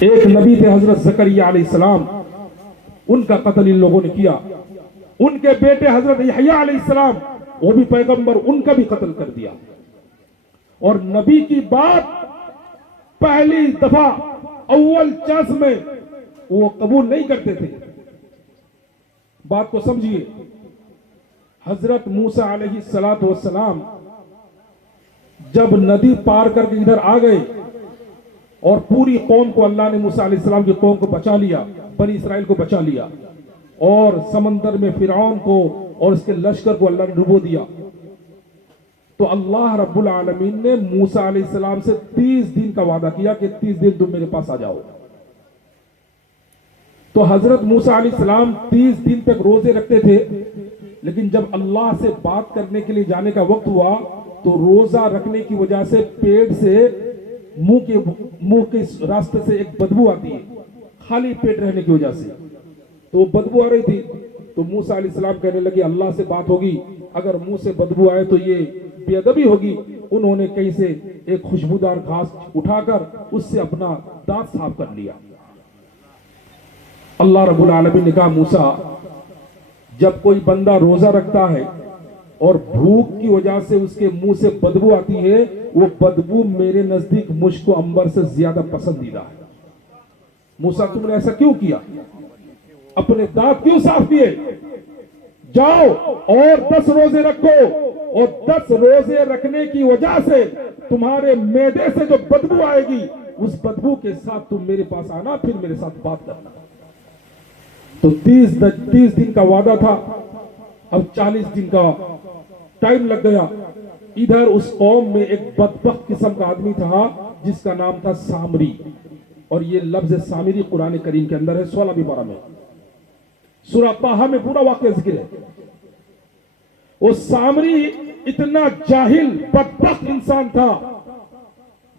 ایک نبی تھے حضرت زکریا علیہ السلام، ان کا قتل ان لوگوں نے کیا. ان کے بیٹے حضرت یحییٰ علیہ السلام، وہ بھی پیغمبر، ان کا بھی قتل کر دیا. اور نبی کی بات پہلی دفعہ اول چانس میں وہ قبول نہیں کرتے تھے. بات کو سمجھیے. حضرت موسیٰ علیہ السلام جب ندی پار کر کے ادھر آ گئے اور پوری قوم کو اللہ نے موسیٰ علیہ السلام کی قوم کو بچا لیا، بنی اسرائیل کو بچا لیا، اور سمندر میں فرعون کو اور اس کے لشکر کو اللہ نے ڈبو دیا، تو اللہ رب العالمین نے موسیٰ علیہ السلام سے 30 دن کا وعدہ کیا کہ 30 دن تم میرے پاس آ جاؤ. تو حضرت موسیٰ علیہ السلام 30 دن تک روزے رکھتے تھے، لیکن جب اللہ سے بات کرنے کے لیے جانے کا وقت ہوا تو روزہ رکھنے کی وجہ سے پیٹ سے منہ کے راستے سے ایک بدبو آتی ہے، خالی پیٹ رہنے کی وجہ سے. تو بدبو آ رہی تھی تو موسیٰ علیہ السلام کہنے لگے اللہ سے بات ہوگی، اگر منہ سے بدبو آئے تو یہ بے ادبی ہوگی. انہوں نے کہیں سے ایک خوشبودار گھاس اٹھا کر اس سے اپنا دانت صاف کر لیا. اللہ رب العالمین نے کہا موسیٰ، جب کوئی بندہ روزہ رکھتا ہے اور بھوک کی وجہ سے اس کے منہ سے بدبو آتی ہے، وہ بدبو میرے نزدیک مشک و عنبر سے زیادہ پسندیدہ ہے. موسیٰ تم نے ایسا کیوں کیا؟ اپنے دانت کیوں صاف کیے؟ جاؤ اور 10 روزے رکھو، اور 10 روزے رکھنے کی وجہ سے تمہارے معدے سے جو بدبو آئے گی اس بدبو کے ساتھ تم میرے پاس آنا، پھر میرے ساتھ بات کرنا. تو 30 دن کا وعدہ تھا، اب 40 دن کا ٹائم لگ گیا. ادھر اس قوم میں ایک بدبخت قسم کا آدمی تھا جس کا نام تھا سامری، اور یہ لفظ سامری قرآن کریم کے اندر ہے 16ویں پارہ میں، سورہ طٰہٰ میں پورا واقعہ ذکر ہے. وہ سامری اتنا جاہل بدبخت انسان تھا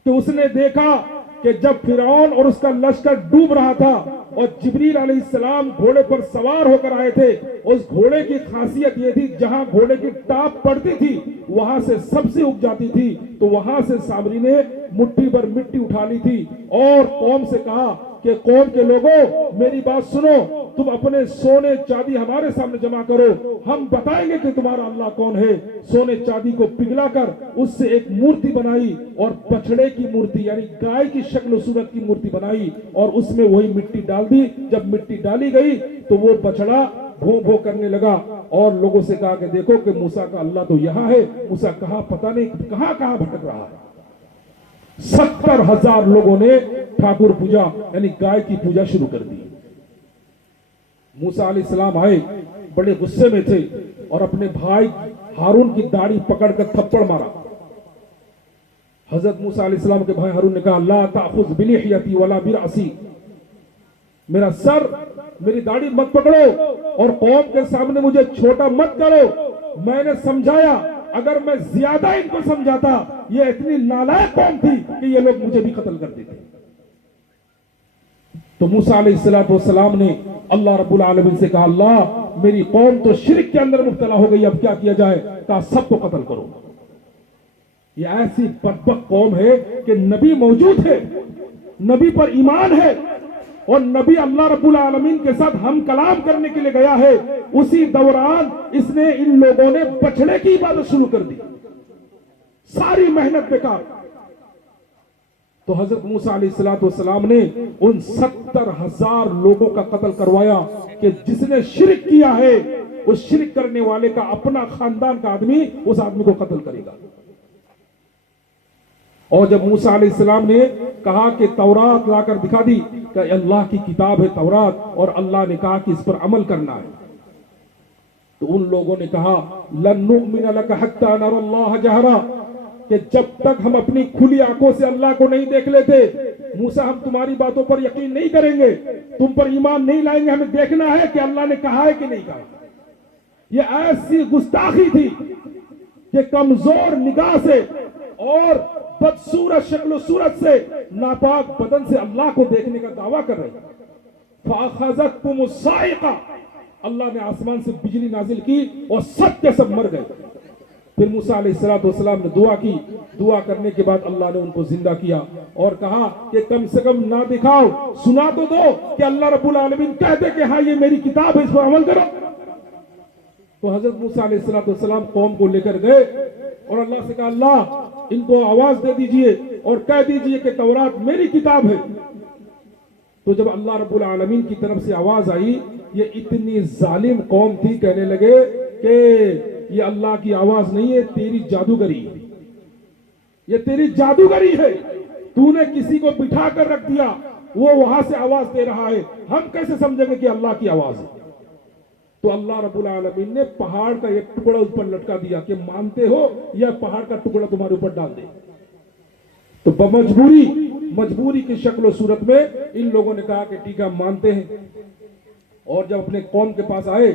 کہ اس نے دیکھا کہ جب فرعون اور اس کا لشکر ڈوب رہا تھا اور جبریل علیہ السلام گھوڑے پر سوار ہو کر آئے تھے، اس گھوڑے کی خاصیت یہ تھی جہاں گھوڑے کی ٹاپ پڑتی تھی وہاں سے سبزی اگ جاتی تھی. تو وہاں سے سامری نے مٹھی بھر مٹی اٹھا لی تھی اور قوم سے کہا کہ قوم کے لوگوں میری بات سنو، تم اپنے سونے چاندی ہمارے سامنے جمع کرو، ہم بتائیں گے کہ تمہارا اللہ کون ہے. سونے چاندی کو پگھلا کر اس سے ایک مورتی بنائی اور بچڑے کی مورتی یعنی گائے کی شکل و صورت کی مورتی بنائی اور اس میں وہی مٹی ڈال دی. جب مٹی ڈالی گئی تو وہ بچڑا بھو بھو کرنے لگا اور لوگوں سے کہا کہ دیکھو کہ موسیٰ کا اللہ تو یہاں ہے. موسیٰ کہاں پتہ نہیں کہاں بھٹک رہا ہے. 70,000 لوگوں نے ٹھاکر پوجا یعنی گائے کی پوجا شروع کر دی. موسیٰ علیہ السلام آئے، بڑے غصے میں تھے اور اپنے بھائی ہارون کی داڑھی پکڑ کر تھپڑ مارا. حضرت موسیٰ علیہ السلام کے بھائی ہارون نے کہا لا تأخذ بلحیتی ولا برأسی، میرا سر میری داڑھی مت پکڑو اور قوم کے سامنے مجھے چھوٹا مت کرو. میں نے سمجھایا، اگر میں زیادہ ان کو سمجھاتا یہ اتنی نالائق قوم تھی کہ یہ لوگ مجھے بھی قتل کر دیتے. تو موسیٰ علیہ السلام نے اللہ رب العالمین سے کہا اللہ میری قوم تو شرک کے اندر مبتلا ہو گئی، اب کیا کیا جائے؟ کہا سب کو قتل کرو. یہ ایسی بدبخت قوم ہے کہ نبی موجود ہے، نبی پر ایمان ہے اور نبی اللہ رب العالمین کے ساتھ ہم کلام کرنے کے لیے گیا ہے، اسی دوران اس نے ان لوگوں نے بچڑے کی عبادت شروع کر دی. ساری محنت بیکار. تو حضرت موسیٰ علیہ السلام نے ان 70,000 لوگوں کا قتل کروایا کہ جس نے شرک کیا ہے اس شرک کرنے والے کا اپنا خاندان کا آدمی اس آدمی کو قتل کرے گا. اور جب موسیٰ علیہ السلام نے کہا کہ تورات لا کر دکھا دی کہ اللہ کی کتاب ہے تورات اور اللہ نے کہا کہ اس پر عمل کرنا ہے، تو ان لوگوں نے کہا لن نؤمن لک حتی نری اللہ جہرا، کہ جب تک ہم اپنی کھلی آنکھوں سے اللہ کو نہیں دیکھ لیتے موسیٰ ہم تمہاری باتوں پر یقین نہیں کریں گے، تم پر ایمان نہیں لائیں گے، ہمیں دیکھنا ہے کہ اللہ نے کہا ہے کہ نہیں کہا. یہ ایسی گستاخی تھی کہ کمزور نگاہ سے اور بدصورت شکل و صورت سے ناپاک بدن سے اللہ کو دیکھنے کا دعویٰ کر رہے. فَأَخَذَتْكُمُ الصَّاعِقَةُ، اللہ نے آسمان سے بجلی نازل کی اور سب کے سب مر گئے. پھر موسیٰ علیہ السلام نے دعا کی. دعا کرنے کے بعد اللہ نے ان کو زندہ کیا اور کہا کہ کم سے کم نہ دکھاؤ, سنا تو دو کہ اللہ رب العالمین کہتے کہ ہاں یہ میری کتاب ہے, اس پر عمل کرو. تو حضرت موسیٰ علیہ السلام قوم کو لے کر گئے اور اللہ سے کہا اللہ ان کو آواز دے دیجئے اور کہہ دیجئے کہ تورات میری کتاب ہے. تو جب اللہ رب العالمین کی طرف سے آواز آئی, یہ اتنی ظالم قوم تھی, کہنے لگے کہ یہ اللہ کی آواز نہیں ہے, تیری جادوگری, یہ تیری جادوگری ہے, تو نے کسی کو بٹھا کر رکھ دیا, وہ وہاں سے آواز دے رہا ہے, ہم کیسے سمجھیں گے کہ اللہ کی آواز ہے. تو اللہ رب العالمین نے پہاڑ کا ایک ٹکڑا اس پر لٹکا دیا کہ مانتے ہو یا پہاڑ کا ٹکڑا تمہارے اوپر ڈال دے. تو مجبوری کی شکل و صورت میں ان لوگوں نے کہا کہ ٹھیک ہے ہم مانتے ہیں. اور جب اپنے قوم کے پاس آئے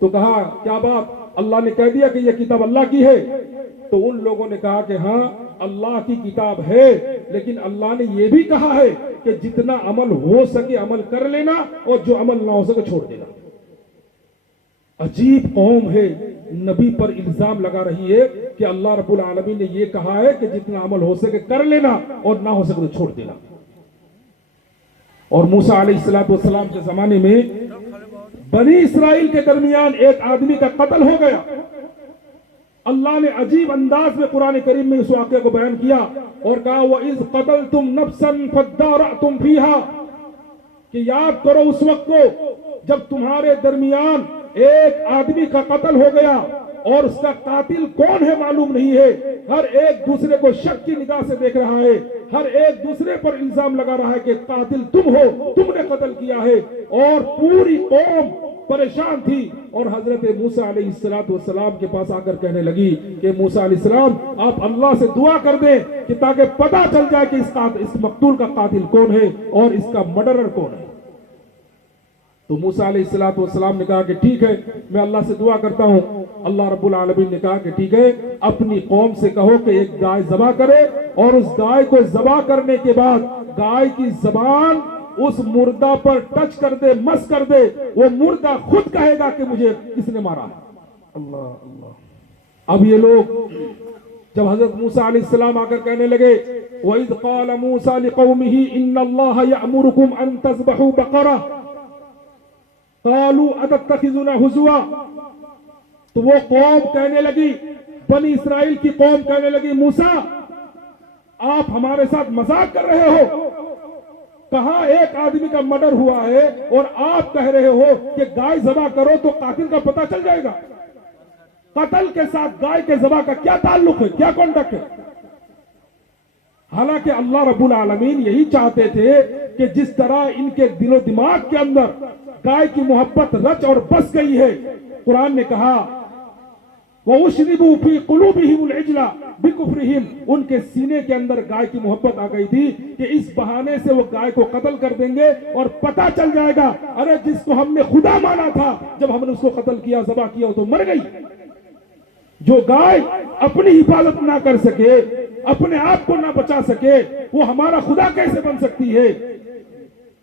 تو کہا کیا بات, اللہ نے کہہ دیا کہ یہ کتاب اللہ کی ہے. تو ان لوگوں نے کہا کہ ہاں اللہ کی کتاب ہے, لیکن اللہ نے یہ بھی کہا ہے کہ جتنا عمل ہو سکے عمل کر لینا اور جو عمل نہ ہو سکے چھوڑ دینا. عجیب قوم ہے, نبی پر الزام لگا رہی ہے کہ اللہ رب العالمین نے یہ کہا ہے کہ جتنا عمل ہو سکے کر لینا اور نہ ہو سکے تو چھوڑ دینا. اور موسیٰ علیہ السلام کے زمانے میں بنی اسرائیل کے درمیان ایک آدمی کا قتل ہو گیا. اللہ نے عجیب انداز میں قرآن کریم میں اس واقعے کو بیان کیا اور کہا وَإِذْ قَتَلْتُمْ نَفْسًا فَادَّارَأْتُمْ فِيهَا, کہ یاد کرو اس وقت کو جب تمہارے درمیان ایک آدمی کا قتل ہو گیا اور اس کا قاتل کون ہے معلوم نہیں ہے, ہر ایک دوسرے کو شک کی نگاہ سے دیکھ رہا ہے, ہر ایک دوسرے پر الزام لگا رہا ہے کہ قاتل تم ہو, تم نے قتل کیا ہے. اور پوری قوم پریشان تھی اور حضرت موسیٰ علیہ السلام کے پاس آ کر کہنے لگی کہ موسیٰ علیہ السلام آپ اللہ سے دعا کر دیں کہ تاکہ پتہ چل جائے کہ اس مقتول کا قاتل کون ہے اور اس کا مرڈرر کون ہے. تو موسیٰ علیہ السلام نے کہا کہ ٹھیک ہے میں اللہ سے دعا کرتا ہوں. اللہ رب العالمین نے کہا کہ ٹھیک ہے اپنی قوم سے کہو کہ ایک گائے ذبح کرے اور اس گائے کو ذبح کرنے کے بعد گائے کی زبان اس مردہ پر ٹچ کر دے, مس کر دے, وہ مردہ خود کہے گا کہ مجھے کس نے مارا ہے. اللہ اللہ. اب یہ لوگ جب حضرت موسیٰ علیہ السلام آ کر کہنے لگے وَإِذْ قَالَ مُوسَىٰ لِقَوْمِهِ إِنَّ اللَّهَ يَأْمُرُكُمْ أَن تَذْبَحُوا بَقَرَةً قَالُوا أَتَتَّخِذُنَا هُزُوًا, تو وہ قوم کہنے لگی, بنی اسرائیل کی قوم کہنے لگی موسیٰ آپ ہمارے ساتھ مذاق کر رہے ہو, کہاں ایک آدمی کا مرڈر ہوا ہے اور آپ کہہ رہے ہو کہ گائے ذبح کرو تو قاتل کا پتہ چل جائے گا. قتل کے ساتھ گائے کے ذبح کا کیا تعلق ہے, کیا کانٹیکٹ ہے؟ حالانکہ اللہ رب العالمین یہی چاہتے تھے کہ جس طرح ان کے دل و دماغ کے اندر گائے کی محبت رچ اور بس گئی ہے, قرآن نے کہا وَأُشْرِبُوا فِي قُلُوبِهِمُ الْعِجْلَ بِكُفْرِهِمْ, ان کے سینے کے اندر گائے کی محبت آ گئی تھی کہ اس بہانے سے وہ گائے کو قتل کر دیں گے اور پتہ چل جائے گا ارے جس کو ہم نے خدا مانا تھا جب ہم نے اس کو قتل کیا ذبح کیا تو مر گئی. جو گائے اپنی حفاظت نہ کر سکے, اپنے آپ کو نہ بچا سکے, وہ ہمارا خدا کیسے بن سکتی ہے؟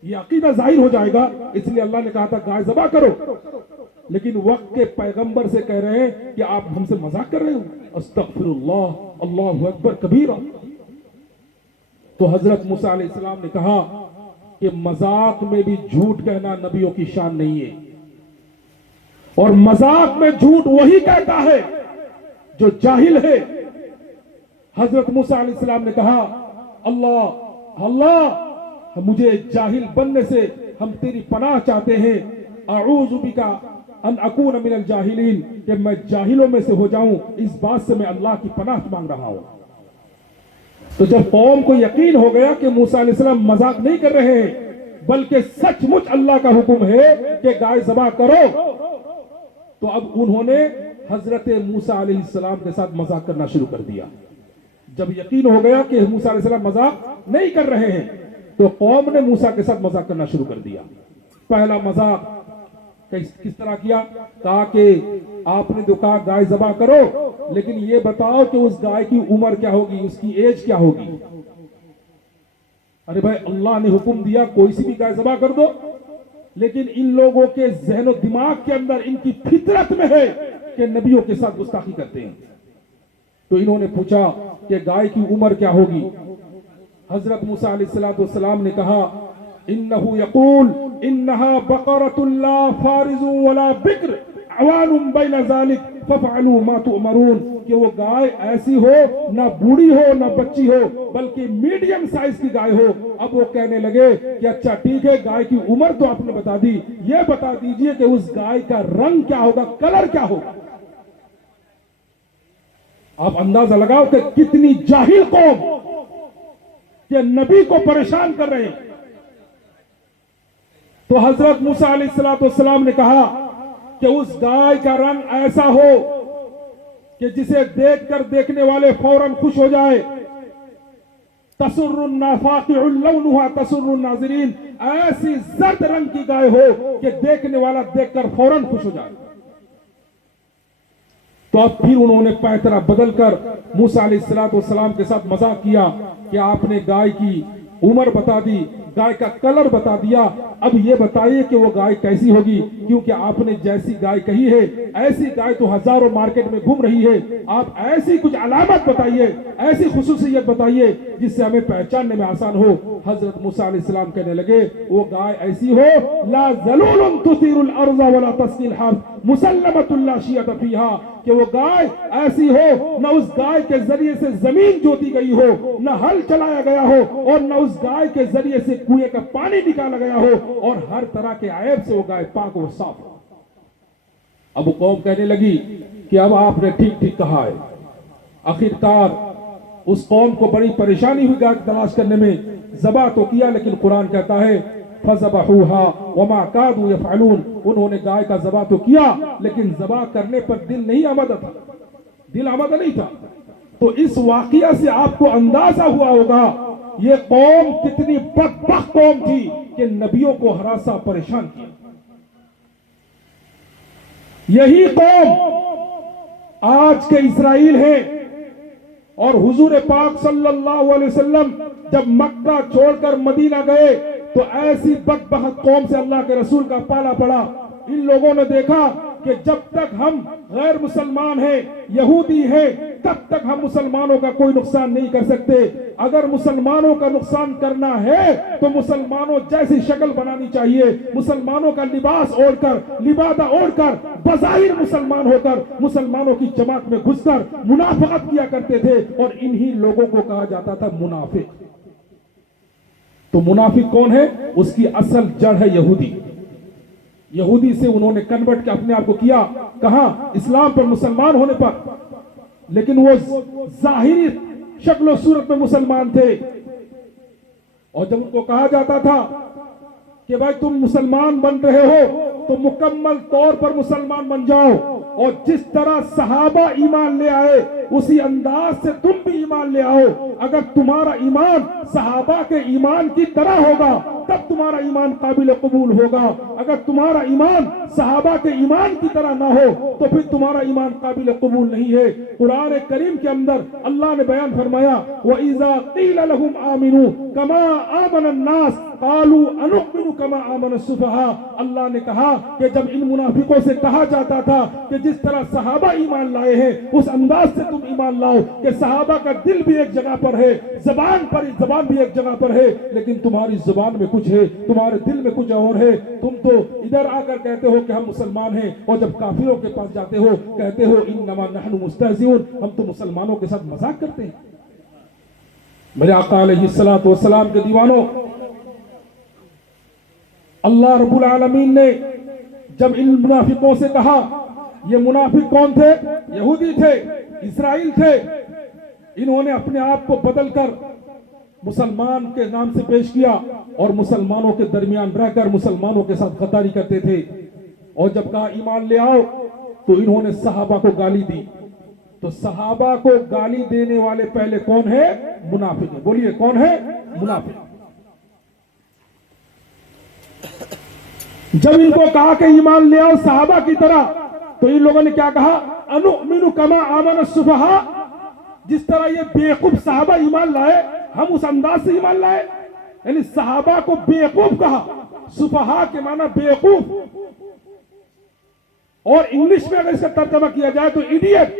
یہ عقیدہ ظاہر ہو جائے گا. اس لیے اللہ نے کہا تھا گائے ذبح کرو, لیکن وقت کے پیغمبر سے کہہ رہے ہیں کہ آپ ہم سے مذاق کر رہے ہو. استغفر اللہ, اللہ اکبر کبیرہ. تو حضرت موسیٰ علیہ السلام نے کہا کہ مذاق میں بھی جھوٹ کہنا نبیوں کی شان نہیں ہے, اور مذاق میں جھوٹ وہی کہتا ہے جو جاہل ہے. حضرت موسیٰ علیہ السلام نے کہا اللہ مجھے جاہل بننے سے ہم تیری پناہ چاہتے ہیں, اعوذ بکا ان اکون من الجاہلین, کہ میں جاہلوں میں سے ہو جاؤں, اس بات سے میں اللہ کی پناہ مانگ رہا ہوں. تو جب قوم کو یقین ہو گیا کہ موسیٰ علیہ السلام مذاق نہیں کر رہے ہیں بلکہ سچ مچ اللہ کا حکم ہے کہ گائے ذبح کرو, تو اب انہوں نے حضرت موسیٰ علیہ السلام کے ساتھ مذاق کرنا شروع کر دیا. جب یقین ہو گیا کہ موسیٰ علیہ السلام مذاق نہیں کر رہے ہیں تو قوم نے موسیٰ کے ساتھ مذاق کرنا شروع کر دیا. پہلا مذاق کس طرح کیا؟ کہا کہ آپ نے جو کہا گائے ذبح کرو, لیکن یہ بتاؤ کہ اس گائے کی عمر کیا ہوگی, اس کی ایج کیا ہوگی. ارے بھائی اللہ نے حکم دیا کوئی سی بھی گائے ذبح کر دو, لیکن ان لوگوں کے ذہن و دماغ کے اندر ان کی فطرت میں ہے کہ نبیوں کے ساتھ گستاخی کرتے ہیں. تو انہوں نے پوچھا کہ گائے کی عمر کیا ہوگی؟ حضرت موسیٰ علیہ السلام نے کہا انہو یقول انہا بقرۃ لا فارض ولا بکر عوان بین ذالک ففعلوا ما تؤمرون، کہ وہ گائے ایسی ہو نہ بوڑھی ہو نہ بچی ہو بلکہ میڈیم سائز کی گائے ہو۔ اب وہ کہنے لگے کہ اچھا ٹھیک ہے، گائے کی عمر تو آپ نے بتا دی، یہ بتا دیجئے کہ اس گائے کا رنگ کیا ہوگا، کلر کیا ہوگا۔ آپ اندازہ لگاؤ کہ کتنی جاہل قوم کہ نبی کو پریشان کر رہے ہیں۔ تو حضرت موسیٰ علیہ السلام نے کہا کہ اس گائے کا رنگ ایسا ہو کہ جسے دیکھ کر دیکھنے والے فوراً خوش ہو جائے، تسر النافاقع لونها تسر الناظرین، ایسی زرد رنگ کی گائے ہو کہ دیکھنے والا دیکھ کر فوراً خوش ہو جائے۔ تو اب پھر انہوں نے پیترا بدل کر موسیٰ علیہ السلام کے ساتھ مذاق کیا کہ آپ نے گائے کی عمر بتا دی، گائے کا کلر بتا دیا، اب یہ بتائیے کہ وہ گائے کیسی ہوگی، کیونکہ آپ نے جیسی گائے کہی ہے ایسی گائے تو ہزاروں مارکیٹ میں گھوم رہی ہے، آپ ایسی کچھ علامت بتائیے، ایسی خصوصیت بتائیے جس سے ہمیں پہچاننے میں آسان ہو۔ حضرت موسیٰ علیہ السلام کہنے لگے وہ گائے ایسی ہو لا ذلول تثیر الارض ولا تسقی الحرث مسلمۃ لا شیۃ فیہا، کہ وہ گائے ایسی ہو نہ اس گائے کے ذریعے سے زمین جوتی گئی ہو، نہ ہل چلایا گیا ہو، اور نہ اس گائے کے ذریعے سے کنویں کا پانی نکالا گیا ہو، اور ہر طرح کے عیب سے وہ گائے پاک و صاف ہو۔ اب وہ قوم کہنے لگی کہ اب آپ نے ٹھیک ٹھیک کہا ہے۔ آخرکار اس قوم کو بڑی پریشانی ہوئی گائے تلاش کرنے میں، ذبح تو کیا لیکن قرآن کہتا ہے فَذَبَحُوهَا وَمَا كَادُوا يَفْعَلُونَ، انہوں نے گائے کا ذبح تو کیا لیکن ذبح کرنے پر دل نہیں آمدہ تھا، دل آمدہ نہیں تھا۔ تو اس واقعہ سے آپ کو اندازہ ہوا ہوگا یہ قوم کتنی بدبخت قوم تھی کہ نبیوں کو ہراسا پریشان کیا۔ یہی قوم آج کے اسرائیل ہے، اور حضور پاک صلی اللہ علیہ وسلم جب مکہ چھوڑ کر مدینہ گئے تو ایسی بدبخت قوم سے اللہ کے رسول کا پالا پڑا۔ ان لوگوں نے دیکھا کہ جب تک ہم غیر مسلمان ہیں، یہودی ہیں، تب تک ہم مسلمانوں کا کوئی نقصان نہیں کر سکتے، اگر مسلمانوں کا نقصان کرنا ہے تو مسلمانوں جیسی شکل بنانی چاہیے، مسلمانوں کا لباس اوڑھ کر، لبادہ اوڑھ کر، بظاہر مسلمان ہو کر مسلمانوں کی جماعت میں گھس کر منافقت کیا کرتے تھے، اور انہی لوگوں کو کہا جاتا تھا منافق۔ تو منافق کون ہے؟ اس کی اصل جڑ ہے یہودی۔ یہودی سے انہوں نے کنورٹ اپنے آپ کو کیا، کہاں؟ اسلام پر، مسلمان ہونے پر، لیکن وہ ظاہری شکل و صورت میں مسلمان تھے۔ اور جب ان کو کہا جاتا تھا کہ بھائی تم مسلمان بن رہے ہو تو مکمل طور پر مسلمان بن جاؤ، اور جس طرح صحابہ ایمان لے آئے اسی انداز سے تم بھی ایمان لے آؤ، اگر تمہارا ایمان صحابہ کے ایمان کی طرح ہوگا تب تمہارا ایمان قابل قبول ہوگا، اگر تمہارا ایمان صحابہ کے ایمان کی طرح نہ ہو تو پھر تمہارا ایمان قابل قبول نہیں ہے۔ قرآن کریم کے اندر اللہ نے بیان فرمایا وَإِذَا قِيلَ لَهُمْ آمِنُوا كَمَا آمَنَ النَّاسِ قَالُوا أَنُؤْمِنُ كَمَا آمَنَ السُّفَهَاءُ، اللہ نے کہا کہ جب ان منافقوں سے کہا جاتا تھا کہ جس طرح صحابہ ایمان لائے ہیں اس انداز سے تم ایمان لاؤ، کہ صحابہ کا دل بھی ایک جگہ پر ہے، زبان بھی ایک جگہ پر ہے، لیکن تمہاری زبان میں کچھ ہے، تمہارے دل میں کچھ اور ہے، تم تو ادھر آ کر کہتے ہو کہ ہم مسلمان ہیں، اور جب کافروں کے پاس جاتے ہو کہتے ہو انما نحن مستہزئون، ہم تو مسلمانوں کے ساتھ مذاق کرتے ہیں۔ میرے آقا علیہ السلام کے دیوانوں، اللہ رب العالمین نے جب ان منافقوں سے کہا، یہ منافق کون تھے؟ یہودی تھے، اسرائیل تھے، انہوں نے اپنے آپ کو بدل کر مسلمان کے نام سے پیش کیا، اور مسلمانوں کے درمیان رہ کر مسلمانوں کے ساتھ غداری کرتے تھے، اور جب کہا ایمان لے آؤ تو انہوں نے صحابہ کو گالی دی۔ تو صحابہ کو گالی دینے والے پہلے کون ہے؟ منافق ہے۔ بولیے کون ہے؟ منافق۔ جب ان کو کہا کہ ایمان لے آؤ صحابہ کی طرح، تو ان لوگوں نے کیا کہا؟ انؤمن کما آمن السفہاء، جس طرح یہ بیوقوف صحابہ ایمان لائے ہم اس انداز سے ایمان لائے، یعنی صحابہ کو بیوقوف کہا۔ سفہاء کے معنی بیوقوف، اور انگلش میں اگر اس کا ترجمہ کیا جائے تو ایڈیٹ۔